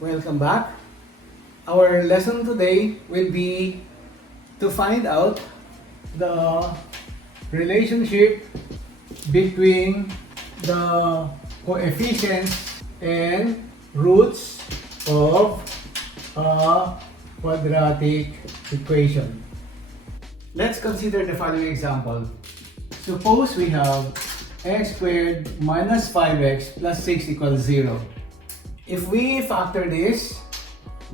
Welcome back. Our lesson today will be to find out the relationship between the coefficients and roots of a quadratic equation. Let's consider the following example. Suppose we have x squared minus 5x plus 6 equals 0. If we factor this,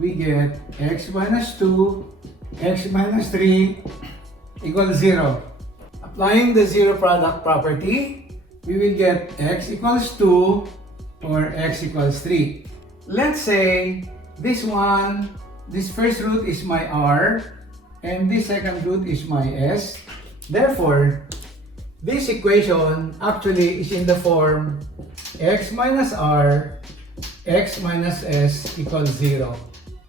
we get x minus 2, x minus 3 equals 0. Applying the zero product property, we will get x equals 2 or x equals 3. Let's say this first root is my r, and this second root is my s. Therefore, this equation actually is in the form x minus r, x minus s equals 0.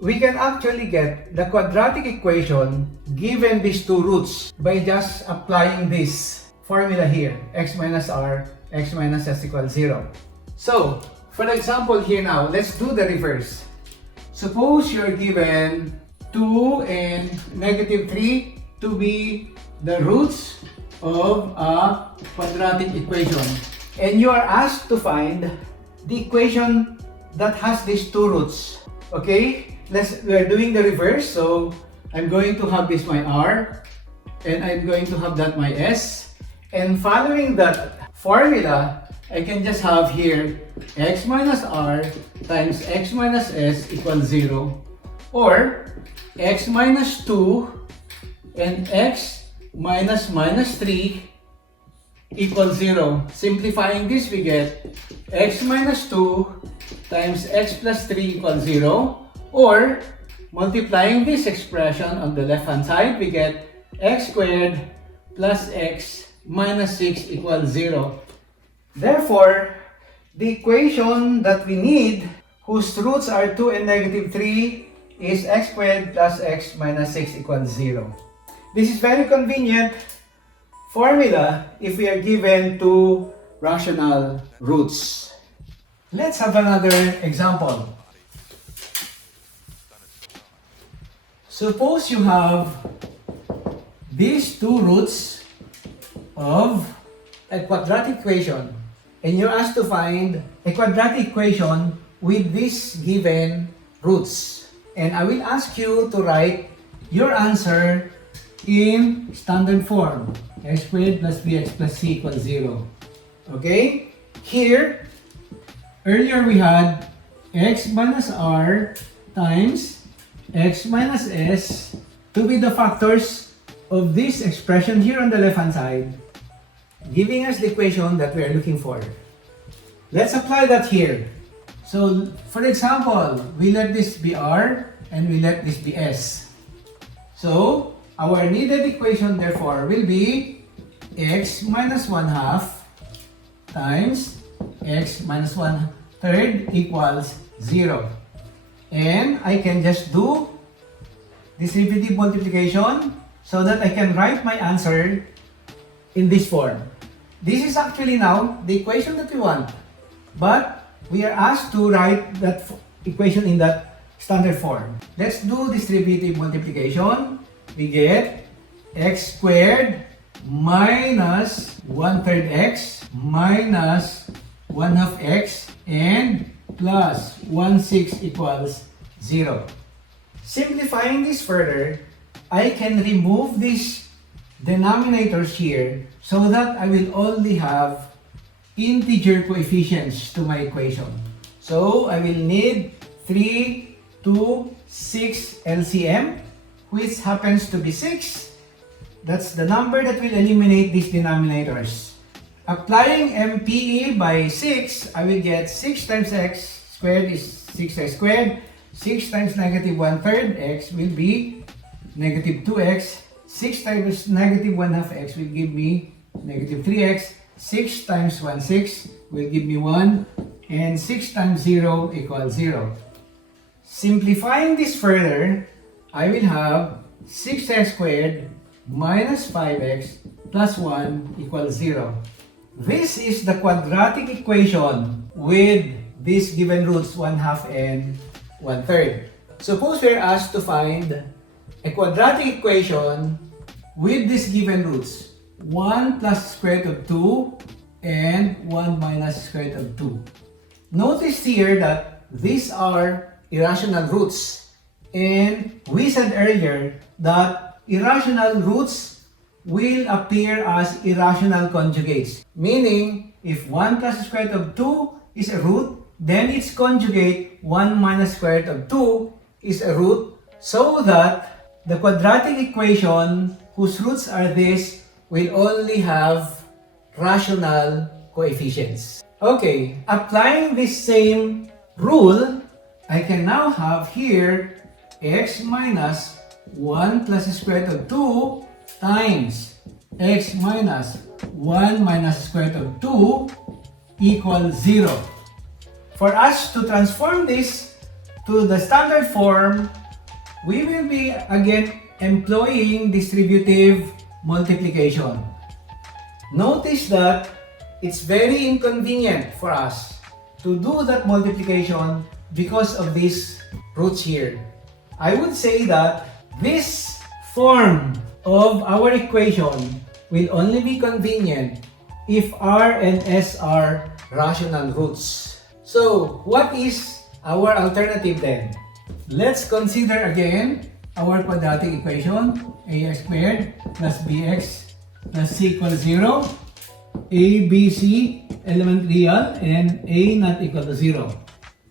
We can actually get the quadratic equation given these two roots by just applying this formula here, x minus r, x minus s equals 0. So, for example here now, let's do the reverse. Suppose you're given 2 and negative 3 to be the roots of a quadratic equation, and you are asked to find the equation that has these two roots. Okay, we're doing the reverse. So I'm going to have this my r, and I'm going to have that my s, and following that formula, I can just have here x minus r times x minus s equals 0, or x minus 2 and x minus 3 equals 0. Simplifying this, we get x minus 2 times x plus 3 equals 0, or multiplying this expression on the left hand side, we get x squared plus x minus 6 equals 0. Therefore, the equation that we need, whose roots are 2 and negative 3, is x squared plus x minus 6 equals 0. This is very convenient formula if we are given two rational roots. Let's have another example. Suppose you have these two roots of a quadratic equation, and you're asked to find a quadratic equation with these given roots. And I will ask you to write your answer in standard form, x squared plus bx plus c equals 0. Okay? Here, earlier we had x minus r times x minus s to be the factors of this expression here on the left hand side, giving us the equation that we are looking for. Let's apply that here. So, for example, we let this be r and we let this be s. So, our needed equation therefore will be x minus 1/2 times x minus 1/3 equals 0. And I can just do distributive multiplication so that I can write my answer in this form. This is actually now the equation that we want, but we are asked to write that equation in that standard form. Let's do distributive multiplication. We get x squared minus 1/3 x minus 1/2 x and plus 1/6 equals 0. Simplifying this further, I can remove these denominators here so that I will only have integer coefficients to my equation. So I will need 3 to 6 LCM, which happens to be 6. That's the number that will eliminate these denominators. Applying MPE by 6, I will get 6 times x squared is 6x squared. 6 times negative 1/3 x will be negative 2x. 6 times negative 1/2 x will give me negative 3x. 6 times 1/6 will give me 1. And 6 times 0 equals 0. Simplifying this further, I will have 6x squared minus 5x plus 1 equals 0. This is the quadratic equation with these given roots 1/2 and 1/3. Suppose we're asked to find a quadratic equation with these given roots. 1 plus square root of 2 and 1 minus square root of 2. Notice here that these are irrational roots. And we said earlier that irrational roots will appear as irrational conjugates. Meaning, if 1 plus square root of 2 is a root, then its conjugate 1 minus square root of 2 is a root, so that the quadratic equation whose roots are this will only have rational coefficients. Okay, applying this same rule, I can now have here x minus 1 plus square root of 2 times x minus 1 minus square root of 2 equals 0. For us to transform this to the standard form, we will be again employing distributive multiplication. Notice that it's very inconvenient for us to do that multiplication because of these roots here. I would say that this form of our equation will only be convenient if R and S are rational roots. So, what is our alternative then? Let's consider again our quadratic equation. Ax squared plus bx plus c equals 0. A, b, c, element real, and a not equal to 0.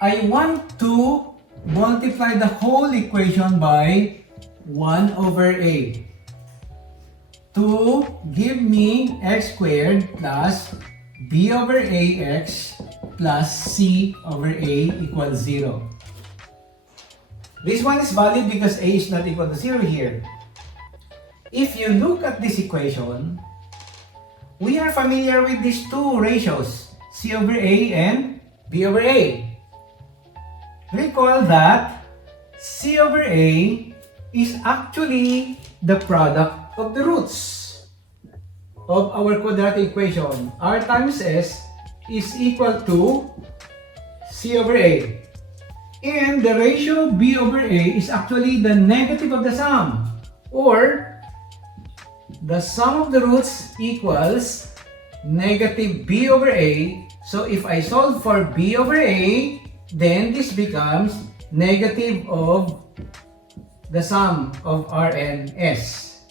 I want to multiply the whole equation by 1 over a to give me x squared plus b over ax plus c over a equals 0. This one is valid because a is not equal to 0 here. If you look at this equation, we are familiar with these two ratios, c over a and b over a. Recall that c over a is actually the product of the roots of our quadratic equation. R times s is equal to c over a. And the ratio b over a is actually the negative of the sum, or the sum of the roots equals negative b over a. So if I solve for b over a, then this becomes negative of the sum of r and s.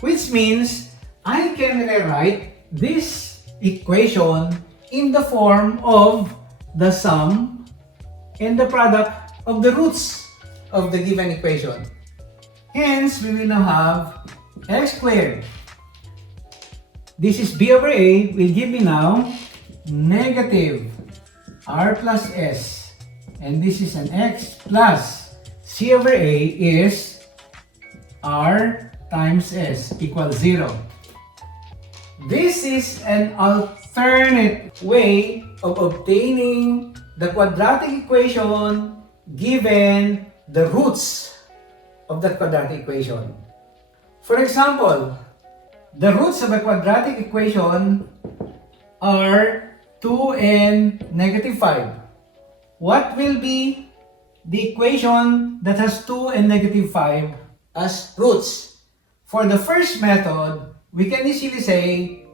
Which means I can rewrite this equation in the form of the sum and the product of the roots of the given equation. Hence, we will now have x squared. This is b over a, will give me now negative r plus s. And this is an x plus c over a is r times s equals 0. This is an alternate way of obtaining the quadratic equation given the roots of that quadratic equation. For example, the roots of a quadratic equation are 2 and negative 5. What will be the equation that has 2 and negative 5 as roots? For the first method, we can easily say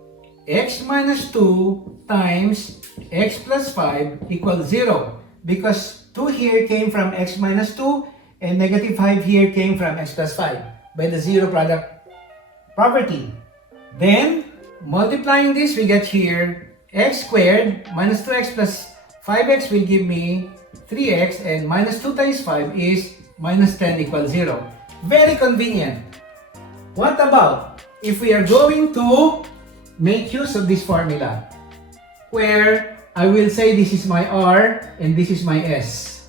x minus 2 times x plus 5 equals 0, because 2 here came from x minus 2 and negative 5 here came from x plus 5 by the zero product property. Then, multiplying this, we get here x squared minus 2x plus 5x will give me 3x, and minus 2 times 5 is minus 10 equals 0. Very convenient. What about if we are going to make use of this formula, where I will say this is my r and this is my s.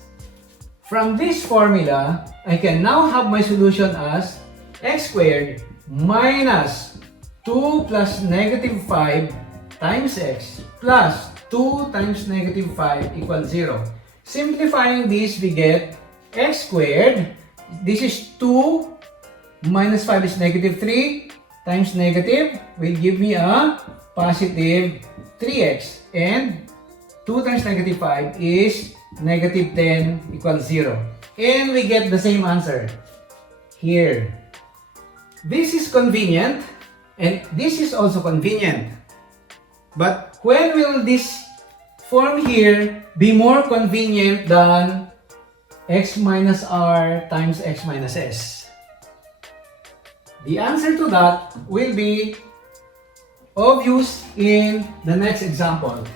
From this formula, I can now have my solution as x squared minus 2 plus negative 5 times x plus 2 times negative 5 equals 0. Simplifying this, we get x squared, this is 2 minus 5 is negative 3 times negative will give me a positive 3x, and 2 times negative 5 is negative 10 equals 0. And we get the same answer here. This is convenient and this is also convenient. But when will this form here be more convenient than x minus r times x minus s? The answer to that will be obvious in the next example.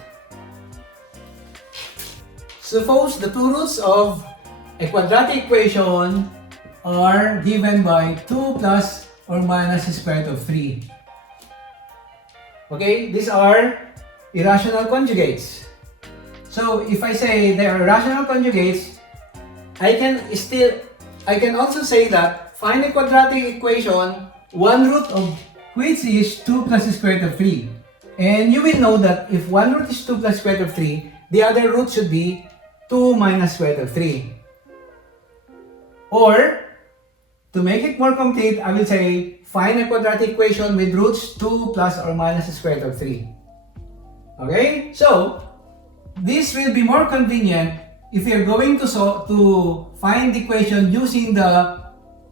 Suppose the two roots of a quadratic equation are given by 2 plus or minus the square root of 3. Okay, these are irrational conjugates. So if I say they are rational conjugates, I can also say that find a quadratic equation, one root of which is 2 plus the square root of 3. And you will know that if one root is 2 plus square root of 3, the other root should be 2 minus square root of 3. Or, to make it more complete, I will say find a quadratic equation with roots 2 plus or minus the square root of 3. Okay? So, this will be more convenient if you're going to find the equation using the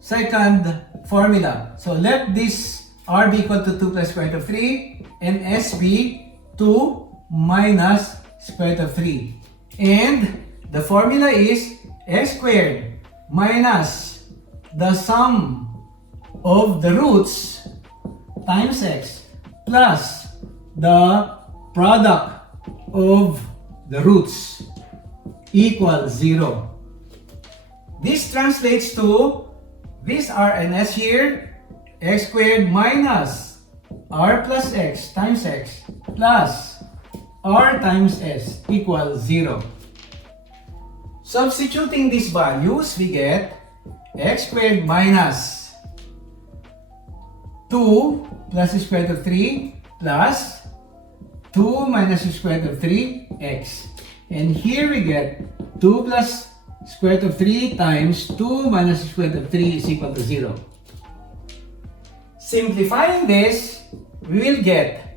second formula. So, let this r be equal to 2 plus square root of 3 and s be 2 minus square root of 3. And the formula is x squared minus the sum of the roots times x plus the product of the roots equals 0. This translates to this r and s here, x squared minus r plus x times x plus r times s equals 0. Substituting these values, we get x squared minus 2 plus the square root of 3 plus 2 minus the square root of 3x. And here we get 2 plus square root of 3 times 2 minus the square root of 3 is equal to 0. Simplifying this, we will get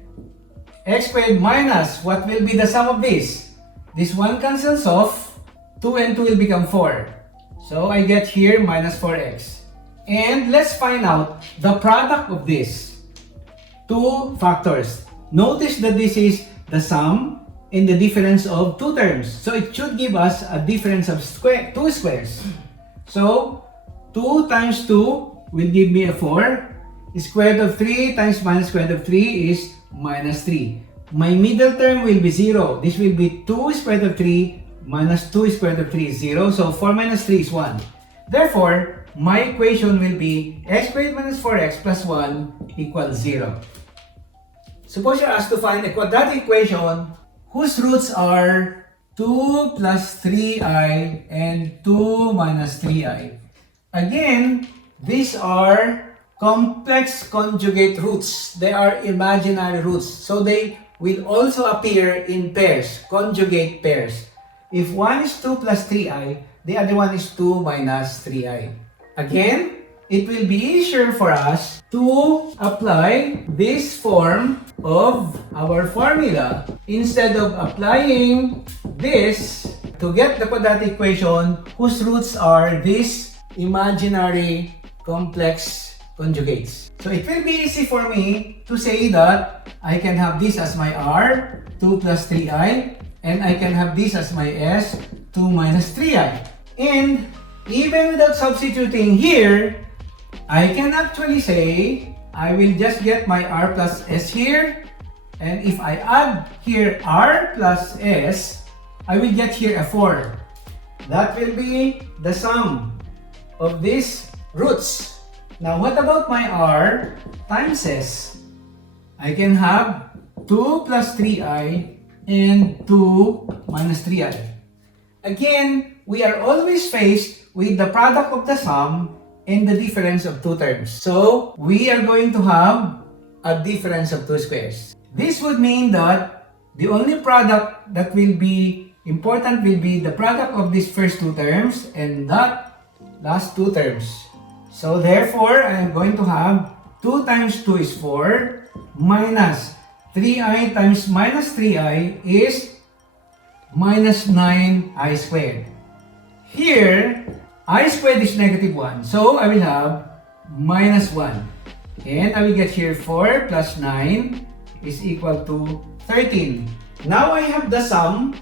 x squared minus what will be the sum of this. This one cancels off, 2 and 2 will become 4. So I get here minus 4x. And let's find out the product of this. Two factors. Notice that this is the sum and the difference of two terms. So it should give us a difference of two squares. So 2 times 2 will give me a 4. Square root of 3 times minus square root of 3 is minus 3. My middle term will be 0. This will be 2 square root of 3 minus 2 square root of 3 is 0. So 4 minus 3 is 1. Therefore, my equation will be x squared minus 4x plus 1 equals 0. Suppose you're asked to find a quadratic equation whose roots are 2 plus 3i and 2 minus 3i. Again, these are complex conjugate roots. They are imaginary roots. So they will also appear in pairs, conjugate pairs. If one is 2 plus 3i, the other one is 2 minus 3i. Again, it will be easier for us to apply this form of our formula instead of applying this to get the quadratic equation whose roots are these imaginary complex conjugates. So it will be easy for me to say that I can have this as my r, 2 plus 3i, and I can have this as my s, 2 minus 3i. And even without substituting here, I can actually say I will just get my r plus s here, and if I add here r plus s, I will get here a 4. That will be the sum of these roots. Now what about my r times s? I can have 2 plus 3i and 2 minus 3i. Again, we are always faced with the product of the sum and the difference of two terms. So, we are going to have a difference of two squares. This would mean that the only product that will be important will be the product of these first two terms and that last two terms. So, therefore, I am going to have 2 times 2 is 4 minus 3i times minus 3i is minus 9i squared. Here, I squared is negative 1. So I will have minus 1. And I will get here 4 plus 9 is equal to 13. Now I have the sum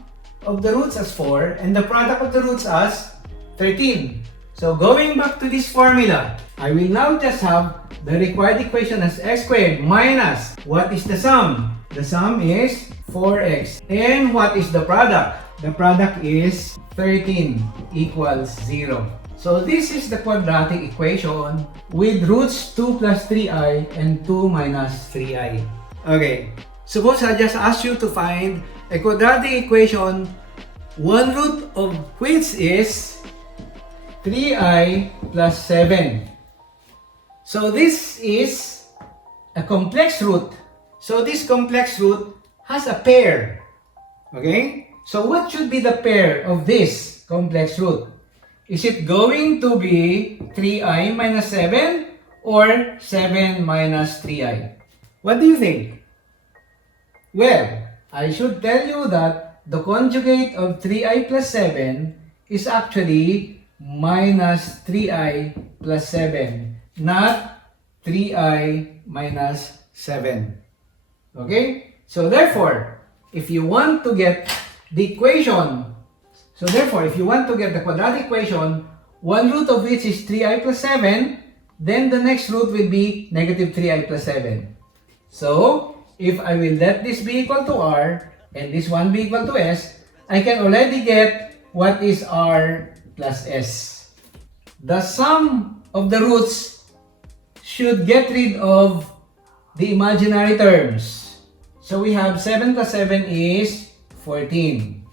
of the roots as 4 and the product of the roots as 13. So going back to this formula, I will now just have the required equation as x squared minus, what is the sum? The sum is 4x. And what is the product? The product is 13 equals 0. So this is the quadratic equation with roots 2 plus 3i and 2 minus 3i. Okay, suppose I just ask you to find a quadratic equation, one root of which is 3i plus 7. So this is a complex root. So this complex root has a pair. Okay? So what should be the pair of this complex root? Is it going to be 3i minus 7 or 7 minus 3i? What do you think? Well, I should tell you that the conjugate of 3i plus 7 is actually minus 3i plus 7, not 3i minus 7. Okay? So therefore, if you want to get the equation, if you want to get the quadratic equation, one root of which is 3i plus 7, then the next root will be negative 3i plus 7. So, if I will let this be equal to r and this one be equal to s, I can already get what is r plus s. The sum of the roots should get rid of the imaginary terms. So we have 7 plus 7 is 14.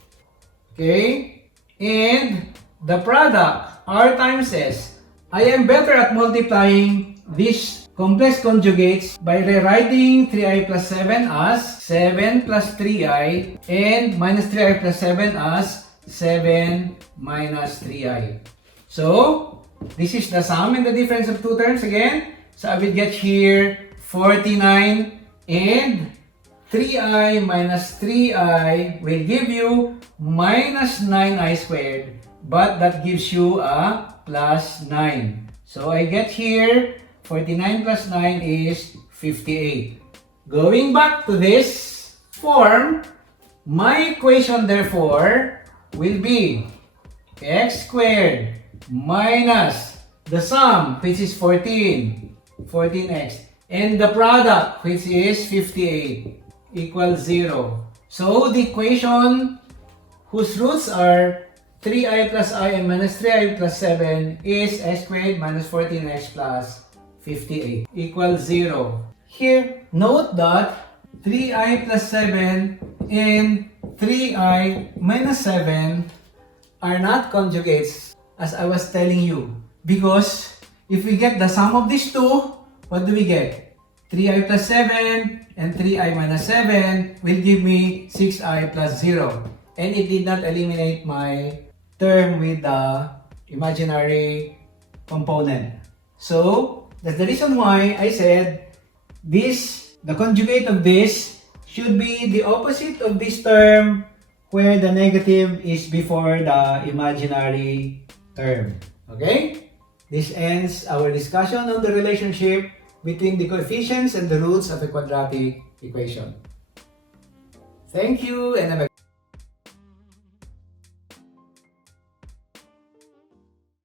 Okay? And the product, r times s, I am better at multiplying these complex conjugates by rewriting 3i plus 7 as 7 plus 3i and minus 3i plus 7 as 7 minus 3i. So, this is the sum and the difference of two terms again. So, I will get here 49 and 3i minus 3i will give you minus 9i squared, but that gives you a plus 9. So I get here 49 plus 9 is 58. Going back to this form, my equation therefore will be x squared minus the sum, which is 14x, and the product, which is 58, equals 0. So the equation whose roots are 3i plus I and minus 3i plus 7 is x squared minus 14x plus 58 equals 0. Here, note that 3i plus 7 and 3i minus 7 are not conjugates, as I was telling you. Because if we get the sum of these two, what do we get? 3i plus 7 and 3i minus 7 will give me 6i plus 0. And it did not eliminate my term with the imaginary component. So, that's the reason why I said the conjugate of this should be the opposite of this term where the negative is before the imaginary term. Okay? This ends our discussion on the relationship between the coefficients and the roots of a quadratic equation. Thank you and have a